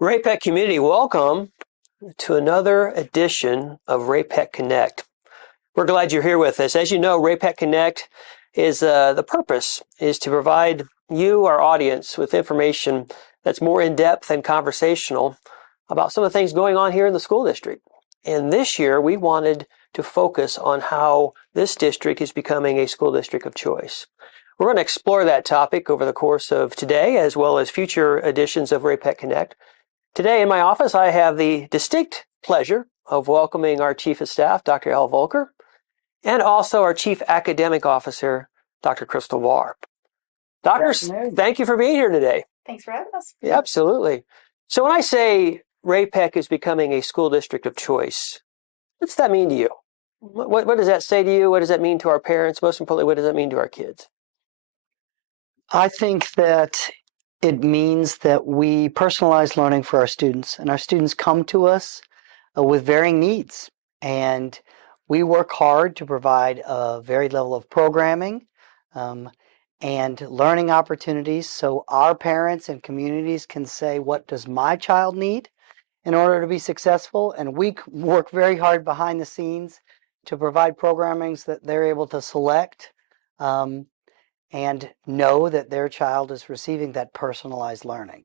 Ray-Pec community, welcome to another edition of Ray-Pec Connect. We're glad you're here with us. As you know, Ray-Pec Connect is the purpose is to provide you, our audience, with information that's more in-depth and conversational about some of the things going on here in the school district. And this year, we wanted to focus on how this district is becoming a school district of choice. We're going to explore that topic over the course of today, as well as future editions of Ray-Pec Connect. Today in my office, I have the distinct pleasure of welcoming our Chief of Staff, Dr. Voelker, and also our Chief Academic Officer, Dr. Kristel Barr. Doctors, thank you for being here today. Thanks for having us. Yeah, absolutely. So when I say Ray-Pec is becoming a school district of choice, what's that mean to you? What does that say to you? What does that mean to our parents? Most importantly, what does that mean to our kids? I think that it means that we personalize learning for our students, and our students come to us with varying needs. And we work hard to provide a varied level of programming and learning opportunities so our parents and communities can say, what does my child need in order to be successful? And we work very hard behind the scenes to provide programmings that they're able to select and know that their child is receiving that personalized learning.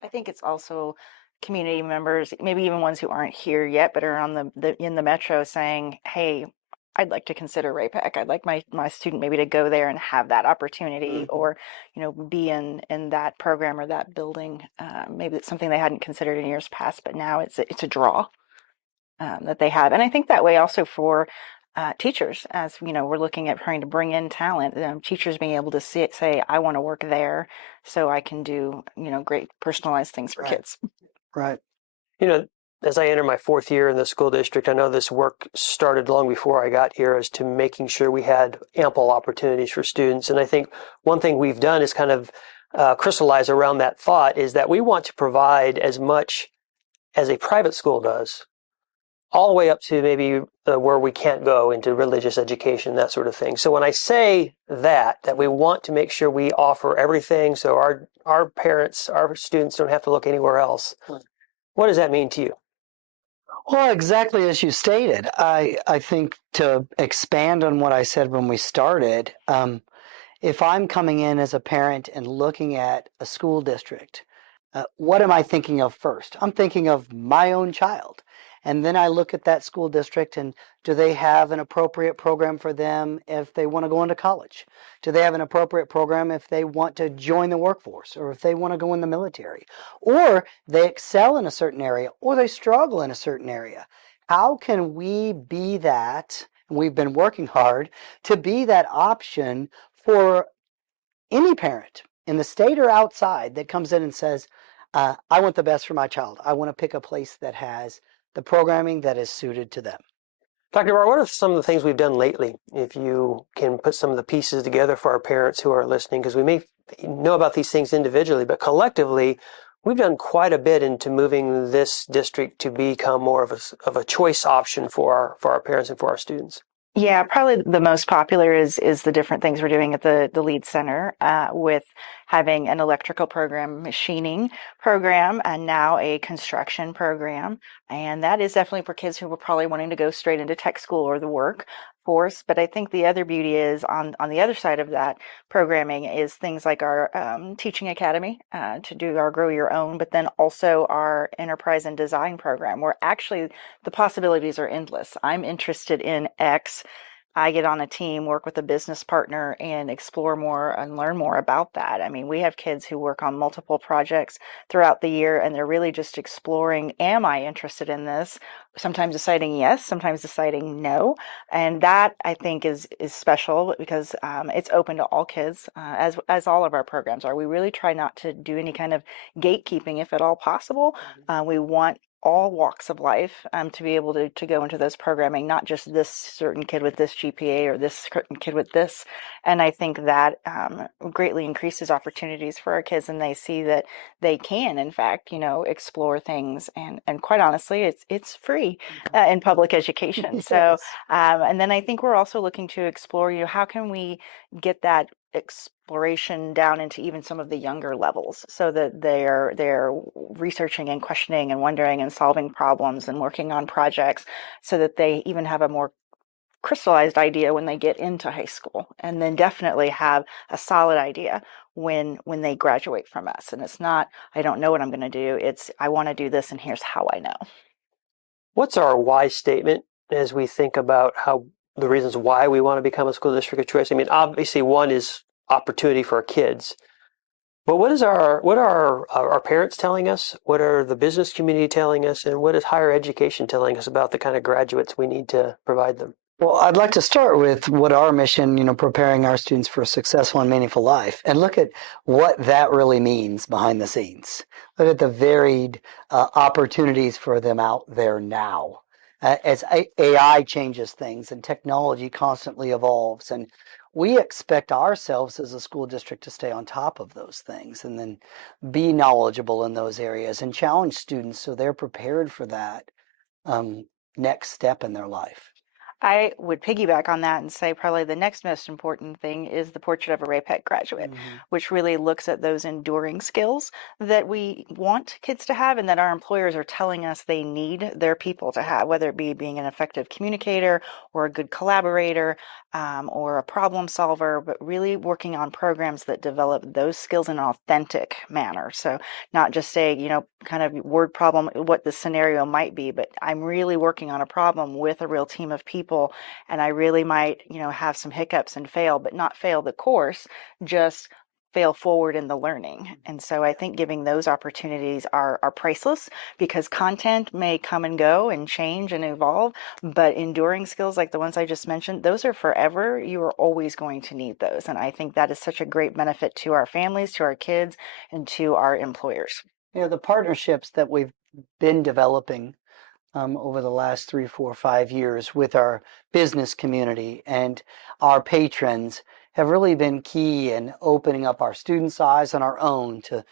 I think it's also community members, maybe even ones who aren't here yet, but are on in the metro saying, hey, I'd like to consider Ray-Pec. I'd like my student maybe to go there and have that opportunity or, be in that program or that building. Maybe it's something they hadn't considered in years past, but now it's a draw that they have. And I think that way also for teachers, as we're looking at trying to bring in talent, teachers being able to say, I want to work there so I can do, great personalized things for kids. Right. As I enter my fourth year in the school district, I know this work started long before I got here as to making sure we had ample opportunities for students. And I think one thing we've done is kind of crystallize around that thought is that we want to provide as much as a private school does, all the way up to maybe where we can't go into religious education, that sort of thing. So when I say that we want to make sure we offer everything so our parents, our students don't have to look anywhere else, what does that mean to you? Well, exactly as you stated. I think to expand on what I said when we started, if I'm coming in as a parent and looking at a school district, what am I thinking of first? I'm thinking of my own child. And then I look at that school district and do they have an appropriate program for them if they want to go into college? Do they have an appropriate program if they want to join the workforce or if they want to go in the military? Or they excel in a certain area or they struggle in a certain area? How can we be that? And we've been working hard to be that option for any parent in the state or outside that comes in and says, I want the best for my child. I want to pick a place that has the programming that is suited to them. Dr. Barr, what are some of the things we've done lately, if you can put some of the pieces together for our parents who are listening? Because we may know about these things individually, but collectively, we've done quite a bit into moving this district to become more of a choice option for our parents and for our students. Yeah, probably the most popular is the different things we're doing at the Lead Center with having an electrical program, machining program, and now a construction program. And that is definitely for kids who were probably wanting to go straight into tech school or the workforce. But I think the other beauty is on the other side of that programming is things like our teaching academy to do our Grow Your Own, but then also our enterprise and design program, where actually the possibilities are endless. I'm interested in X. I get on a team, work with a business partner, and explore more and learn more about that. I mean, we have kids who work on multiple projects throughout the year, and they're really just exploring, am I interested in this? Sometimes deciding yes, sometimes deciding no. And that, I think, is special because it's open to all kids, as all of our programs are. We really try not to do any kind of gatekeeping, if at all possible. We want all walks of life to be able to go into this programming, not just this certain kid with this GPA or this certain kid with this. And I think that greatly increases opportunities for our kids, and they see that they can, in fact, explore things. And quite honestly, it's free in public education. So, and then I think we're also looking to explore, how can we get that exploration down into even some of the younger levels, so that they're researching and questioning and wondering and solving problems and working on projects, so that they even have a more crystallized idea when they get into high school, and then definitely have a solid idea when they graduate from us. And it's not, I don't know what I'm going to do, it's, I want to do this and here's how I know. What's our why statement as we think about how the reasons why we want to become a school district of choice? I mean, obviously one is opportunity for our kids, but what are our parents telling us? What are the business community telling us? And what is higher education telling us about the kind of graduates we need to provide them? Well, I'd like to start with what our mission, preparing our students for a successful and meaningful life, and look at what that really means behind the scenes. Look at the varied opportunities for them out there now. As AI changes things and technology constantly evolves, and we expect ourselves as a school district to stay on top of those things and then be knowledgeable in those areas and challenge students so they're prepared for that next step in their life. I would piggyback on that and say probably the next most important thing is the Portrait of a Ray-Pec Graduate, which really looks at those enduring skills that we want kids to have and that our employers are telling us they need their people to have, whether it be being an effective communicator or a good collaborator, or a problem solver, but really working on programs that develop those skills in an authentic manner. So not just say, kind of word problem, what the scenario might be, but I'm really working on a problem with a real team of people, and I really might, have some hiccups and fail, but not fail the course, just fail forward in the learning. And so I think giving those opportunities are priceless, because content may come and go and change and evolve, but enduring skills like the ones I just mentioned, those are forever. You are always going to need those. And I think that is such a great benefit to our families, to our kids, and to our employers. The partnerships that we've been developing over the last 3, 4, 5 years with our business community and our patrons have really been key in opening up our students' eyes and our own to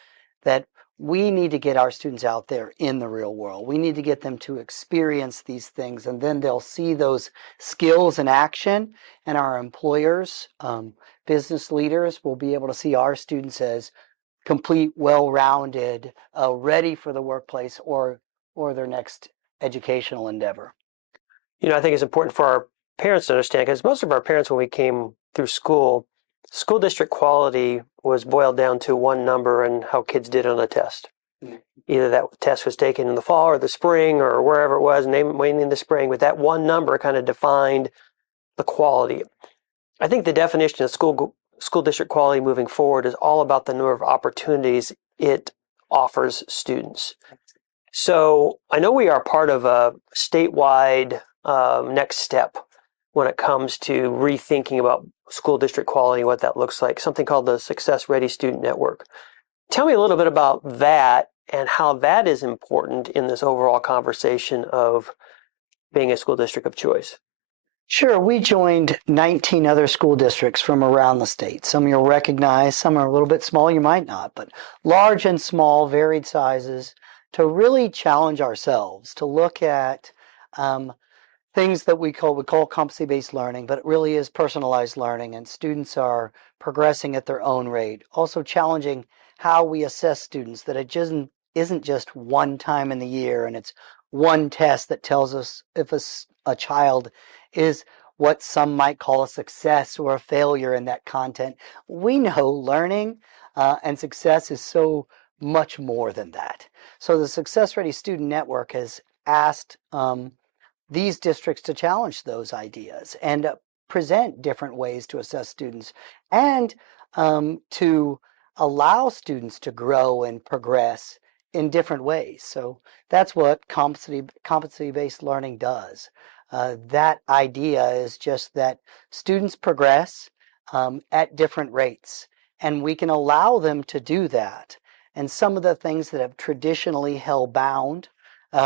that we need to get our students out there in the real world. We need to get them to experience these things, and then they'll see those skills in action, and our employers, business leaders will be able to see our students as complete, well-rounded, ready for the workplace or their next educational endeavor. I think it's important for our parents to understand, because most of our parents, when we came through school district quality was boiled down to one number and how kids did on a test. Either that test was taken in the fall or the spring or wherever it was, mainly in the spring, but that one number kind of defined the quality. I think the definition of school district quality moving forward is all about the number of opportunities it offers students. So I know we are part of a statewide next step when it comes to rethinking about school district quality and what that looks like, something called the Success Ready Student Network. Tell me a little bit about that and how that is important in this overall conversation of being a school district of choice. Sure. We joined 19 other school districts from around the state. Some you'll recognize, some are a little bit small, you might not, but large and small, varied sizes, to really challenge ourselves, to look at things that we call competency-based learning, but it really is personalized learning, and students are progressing at their own rate. Also challenging how we assess students, that it just isn't just one time in the year and it's one test that tells us if a child is what some might call a success or a failure in that content. We know learning and success is so much more than that. So the Success Ready Student Network has asked these districts to challenge those ideas and present different ways to assess students and to allow students to grow and progress in different ways. So that's what competency-based learning does. That idea is just that students progress at different rates, and we can allow them to do that. And some of the things that have traditionally held bound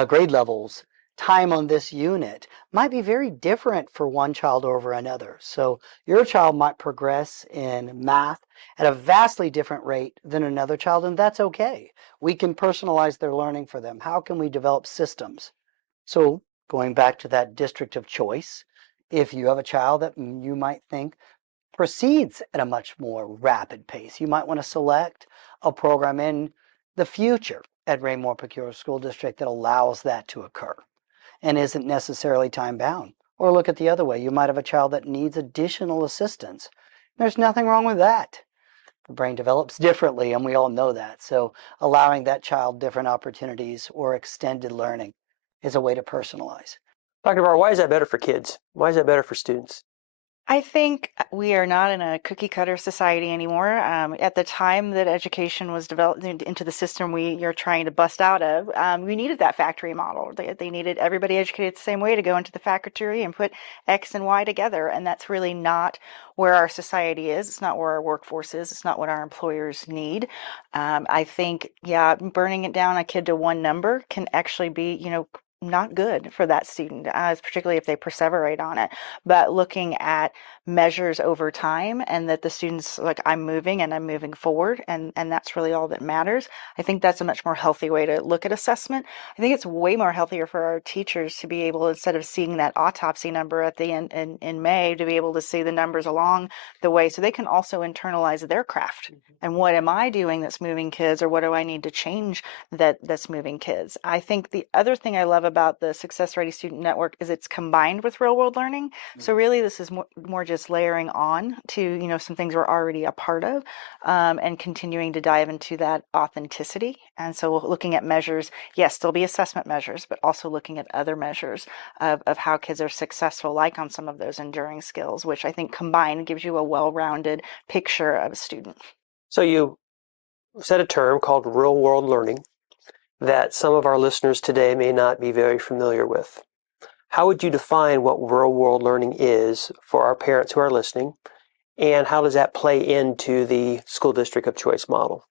grade levels, time on this unit, might be very different for one child over another. So your child might progress in math at a vastly different rate than another child, and that's okay. We can personalize their learning for them. How can we develop systems? So going back to that district of choice, if you have a child that you might think proceeds at a much more rapid pace. You might want to select a program in the future at Ray-Pec School District that allows that to occur and isn't necessarily time-bound. Or look at the other way. You might have a child that needs additional assistance. There's nothing wrong with that. The brain develops differently, and we all know that. So allowing that child different opportunities or extended learning is a way to personalize. Dr. Barr, why is that better for kids? Why is that better for students? I think we are not in a cookie cutter society anymore. At the time that education was developed into the system we are trying to bust out of, we needed that factory model. They needed everybody educated the same way to go into the factory and put X and Y together. And that's really not where our society is. It's not where our workforce is. It's not what our employers need. I think, yeah, burning it down a kid to one number can actually be, not good for that student, particularly if they perseverate on it. But looking at measures over time and that the students, like, I'm moving forward, and that's really all that matters. I think that's a much more healthy way to look at assessment. I think it's way more healthier for our teachers to be able, instead of seeing that autopsy number at the end in May, to be able to see the numbers along the way so they can also internalize their craft. And what am I doing that's moving kids, or what do I need to change that's moving kids? I think the other thing I love about the Success Ready Student Network is it's combined with real world learning. So really this is more just layering on to, some things we're already a part of, and continuing to dive into that authenticity. And so looking at measures, yes, there'll be assessment measures, but also looking at other measures of how kids are successful, like on some of those enduring skills, which I think combined gives you a well-rounded picture of a student. So you said a term called real-world learning that some of our listeners today may not be very familiar with. How would you define what real-world learning is for our parents who are listening, and how does that play into the school district of choice model?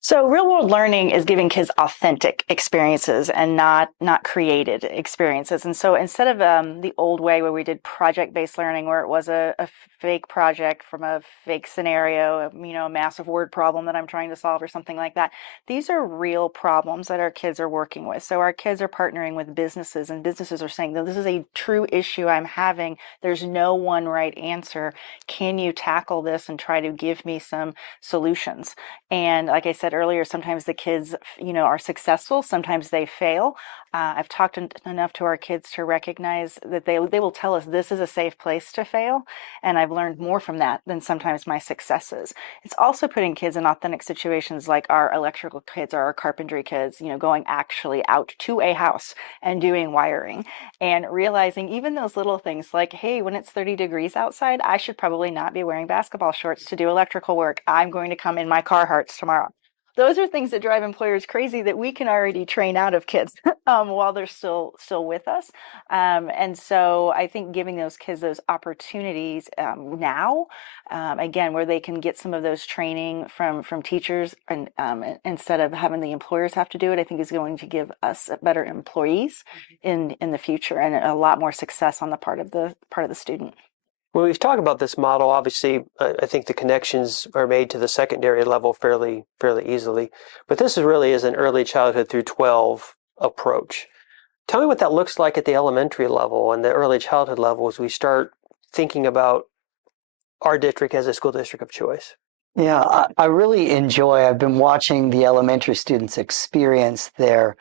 So real world learning is giving kids authentic experiences and not created experiences. And so instead of the old way where we did project-based learning, where it was a fake project from a fake scenario, a massive word problem that I'm trying to solve or something like that, these are real problems that our kids are working with. So our kids are partnering with businesses, and businesses are saying, this is a true issue I'm having. There's no one right answer. Can you tackle this and try to give me some solutions? And like I said earlier, sometimes the kids, are successful, sometimes they fail. I've talked enough to our kids to recognize that they will tell us this is a safe place to fail. And I've learned more from that than sometimes my successes. It's also putting kids in authentic situations like our electrical kids or our carpentry kids, going actually out to a house and doing wiring and realizing even those little things like, hey, when it's 30 degrees outside, I should probably not be wearing basketball shorts to do electrical work. I'm going to come in my Carhartts tomorrow. Those are things that drive employers crazy that we can already train out of kids while they're still with us. And so I think giving those kids those opportunities now, again, where they can get some of those training from teachers, and instead of having the employers have to do it, I think is going to give us better employees in the future, and a lot more success on the part of the student. When we've talked about this model, obviously, I think the connections are made to the secondary level fairly easily. But this really is an early childhood through 12 approach. Tell me what that looks like at the elementary level and the early childhood level as we start thinking about our district as a school district of choice. Yeah, I really enjoy, I've been watching the elementary students experience their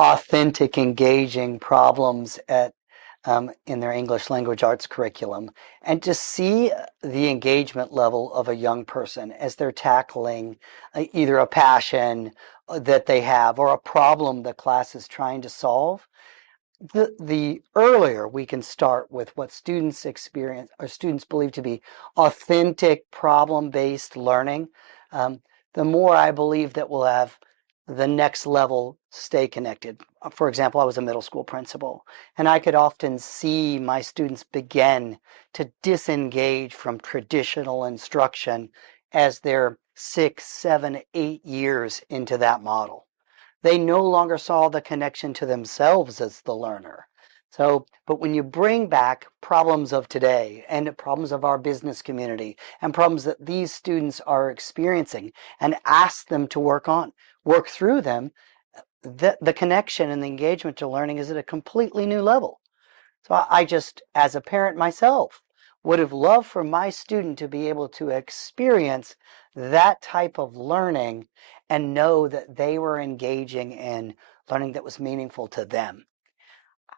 authentic, engaging problems in their English language arts curriculum, and to see the engagement level of a young person as they're tackling either a passion that they have or a problem the class is trying to solve. The earlier we can start with what students experience or students believe to be authentic problem-based learning, the more I believe that we'll have the next level stay connected. For example, I was a middle school principal, and I could often see my students begin to disengage from traditional instruction as they're 6, 7, 8 years into that model. They no longer saw the connection to themselves as the learner. But when you bring back problems of today and problems of our business community and problems that these students are experiencing and ask them to work through them, the connection and the engagement to learning is at a completely new level. So I just, as a parent myself, would have loved for my student to be able to experience that type of learning and know that they were engaging in learning that was meaningful to them.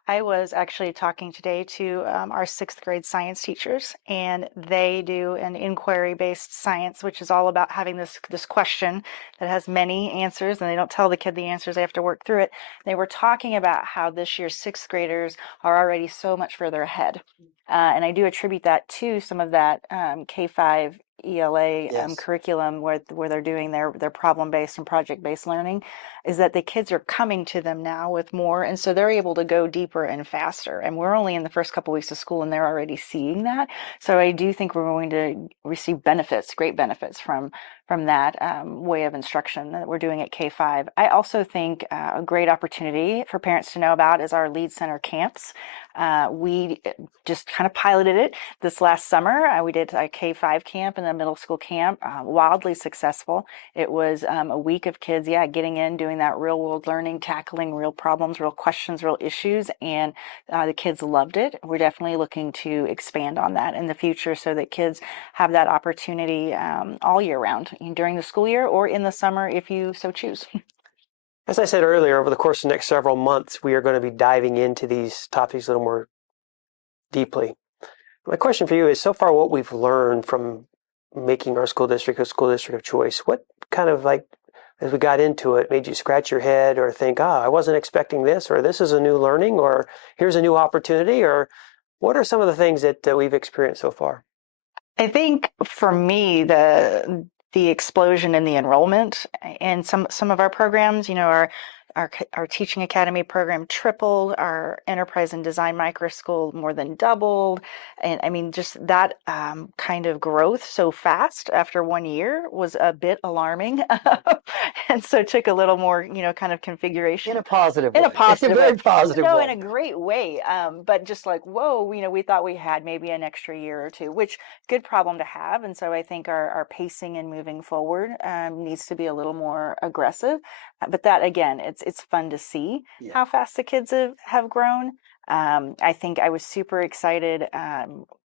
I was actually talking today to our 6th grade science teachers, and they do an inquiry-based science, which is all about having this question that has many answers, and they don't tell the kid the answers, they have to work through it. They were talking about how this year's 6th graders are already so much further ahead. And I do attribute that to some of that K-5 ELA Yes. curriculum where they're doing their problem-based and project-based learning, is that the kids are coming to them now with more, and so they're able to go deeper and faster. And we're only in the first couple weeks of school, and they're already seeing that. So I do think we're going to receive benefits, great benefits from that way of instruction that we're doing at K-5. I also think a great opportunity for parents to know about is our Lead Center camps. We just kind of piloted it this last summer. We did a K-5 camp and a middle school camp, wildly successful. It was a week of kids, getting in, doing that real world learning, tackling real problems, real questions, real issues, and the kids loved it. We're definitely looking to expand on that in the future so that kids have that opportunity all year round, during the school year or in the summer if you so choose. As I said earlier, over the course of the next several months, we are going to be diving into these topics a little more deeply. My question for you is, so far what we've learned from making our school district a school district of choice, what kind of, like, as we got into it, made you scratch your head or think, I wasn't expecting this, or this is a new learning, or here's a new opportunity, or what are some of the things that we've experienced so far? I think for me, the explosion in the enrollment in some of our programs, our Teaching Academy program tripled, our Enterprise and Design Micro School more than doubled. And I mean, just that kind of growth so fast after 1 year was a bit alarming. And so it took a little more, kind of configuration. In a positive In way. a positive In a very way. positive No, way. in a great way. But just like, whoa, we thought we had maybe an extra year or two, which good problem to have. And so I think our pacing and moving forward needs to be a little more aggressive. But that, again, it's fun to see how fast the kids have grown. I think I was super excited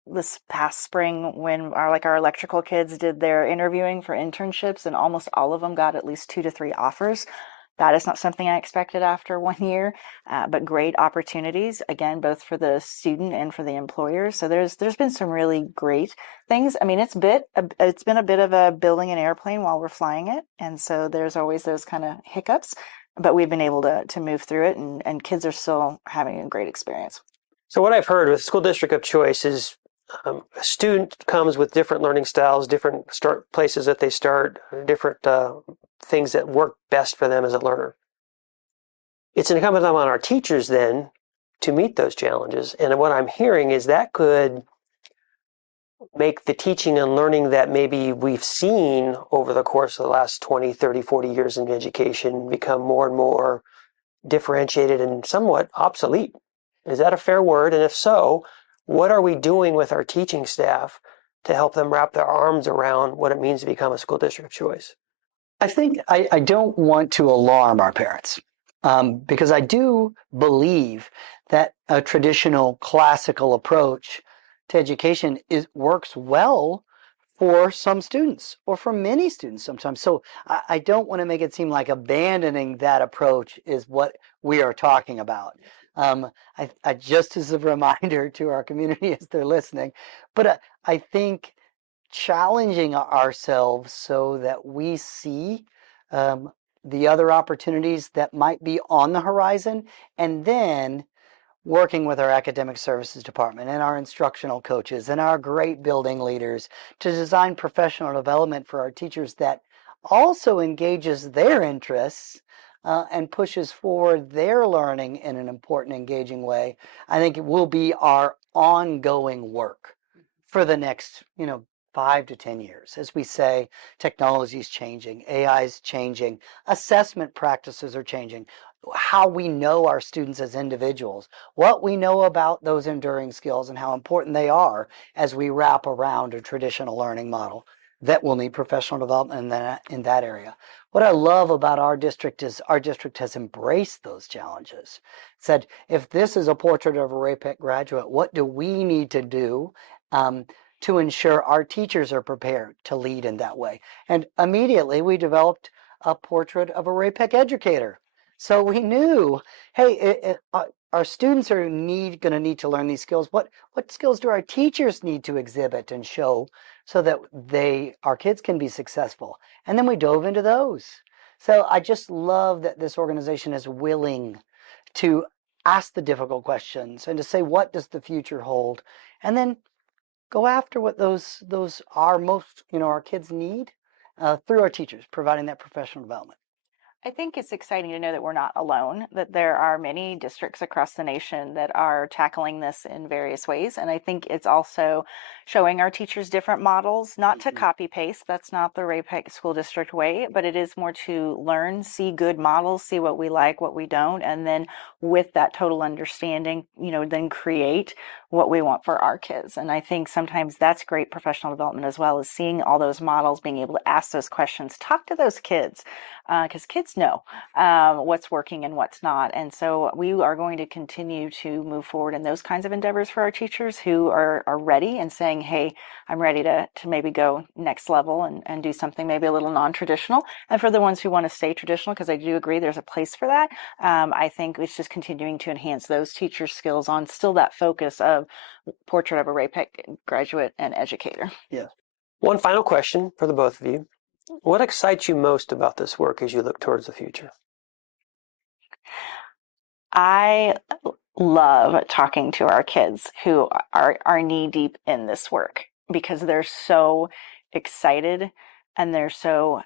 this past spring when our electrical kids did their interviewing for internships, and almost all of them got at least 2 to 3 offers. That is not something I expected after 1 year, but great opportunities, again, both for the student and for the employer. So there's been some really great things. I mean, it's been a bit of a building an airplane while we're flying it. And so there's always those kind of hiccups, but we've been able to move through it, and kids are still having a great experience. So what I've heard with school district of choice is a student comes with different learning styles, different start places that they start, different things that work best for them as a learner. It's incumbent on our teachers then to meet those challenges. And what I'm hearing is that could make the teaching and learning that maybe we've seen over the course of the last 20, 30, 40 years in education become more and more differentiated and somewhat obsolete. Is that a fair word? And if so, what are we doing with our teaching staff to help them wrap their arms around what it means to become a school district of choice? I think I don't want to alarm our parents because I do believe that a traditional classical approach to education works well for some students or for many students sometimes. So I don't want to make it seem like abandoning that approach is what we are talking about. I just as a reminder to our community as they're listening, but I think challenging ourselves so that we see the other opportunities that might be on the horizon, and then working with our academic services department and our instructional coaches and our great building leaders to design professional development for our teachers that also engages their interests and pushes forward their learning in an important, engaging way. I think it will be our ongoing work for the next, 5 to 10 years. As we say, technology is changing, AI is changing, assessment practices are changing, how we know our students as individuals, what we know about those enduring skills and how important they are as we wrap around a traditional learning model that will need professional development in that area. What I love about our district is our district has embraced those challenges. Said, if this is a portrait of a Ray-Pec graduate, what do we need to do to ensure our teachers are prepared to lead in that way. And immediately we developed a portrait of a Ray-Pec educator. So we knew, hey, our students are going to need to learn these skills. What skills do our teachers need to exhibit and show so that our kids can be successful? And then we dove into those. So I just love that this organization is willing to ask the difficult questions and to say, what does the future hold? And then go after what those are most, our kids need through our teachers, providing that professional development. I think it's exciting to know that we're not alone, that there are many districts across the nation that are tackling this in various ways. And I think it's also showing our teachers different models, not to copy paste. That's not the Ray-Pec School District way, but it is more to learn, see good models, see what we like, what we don't. And then with that total understanding, then create what we want for our kids. And I think sometimes that's great professional development as well, as seeing all those models, being able to ask those questions, talk to those kids, because kids know what's working and what's not. And so we are going to continue to move forward in those kinds of endeavors for our teachers who are ready and saying, hey, I'm ready to maybe go next level and do something maybe a little non-traditional. And for the ones who want to stay traditional, because I do agree there's a place for that, I think it's just continuing to enhance those teacher skills on still that focus of portrait of a Ray-Pec graduate and educator. Yeah. One final question for the both of you. What excites you most about this work as you look towards the future? I love talking to our kids who are knee deep in this work, because they're so excited and they're so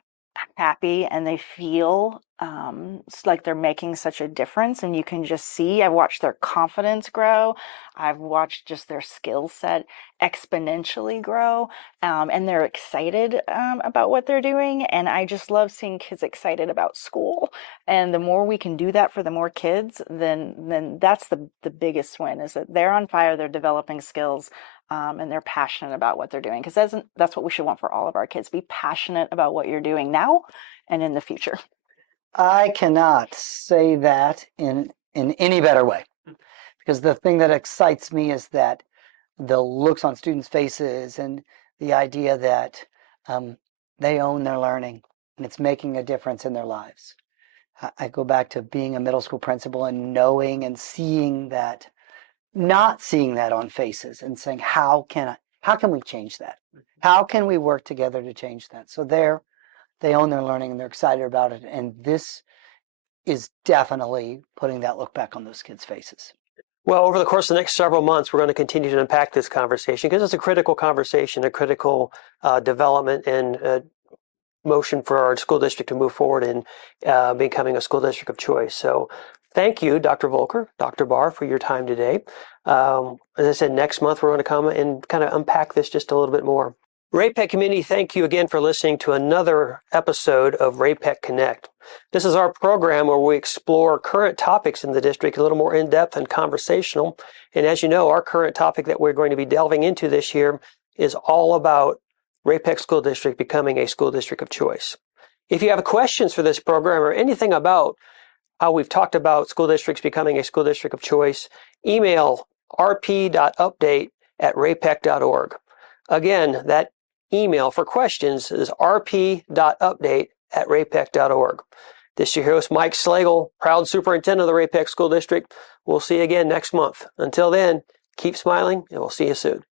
happy and they feel like they're making such a difference. And you can just see, I've watched their confidence grow. I've watched just their skill set exponentially grow, and they're excited about what they're doing. And I just love seeing kids excited about school. And the more we can do that for the more kids, then that's the biggest win, is that they're on fire, they're developing skills, and they're passionate about what they're doing. Because that's what we should want for all of our kids. Be passionate about what you're doing now and in the future. I cannot say that in any better way, because the thing that excites me is that the looks on students' faces and the idea that they own their learning and it's making a difference in their lives. I go back to being a middle school principal and knowing and seeing that, not seeing that on faces and saying, how can we change that? How can we work together to change that? So they own their learning and they're excited about it. And this is definitely putting that look back on those kids' faces. Well, over the course of the next several months, we're going to continue to unpack this conversation, because it's a critical conversation, a critical development and motion for our school district to move forward in becoming a school district of choice. So thank you, Dr. Voelker, Dr. Barr, for your time today. As I said, next month we're going to come and kind of unpack this just a little bit more. Ray-Pec community, thank you again for listening to another episode of Ray-Pec Connect. This is our program where we explore current topics in the district a little more in-depth and conversational. And as you know, our current topic that we're going to be delving into this year is all about Ray-Pec School District becoming a school district of choice. If you have questions for this program or anything about how we've talked about school districts becoming a school district of choice, email rp.update@raypec.org. Again, that email for questions is rp.update@raypec.org. This is your host, Mike Slagle, proud superintendent of the Ray-Pec School District. We'll see you again next month. Until then, keep smiling, and we'll see you soon.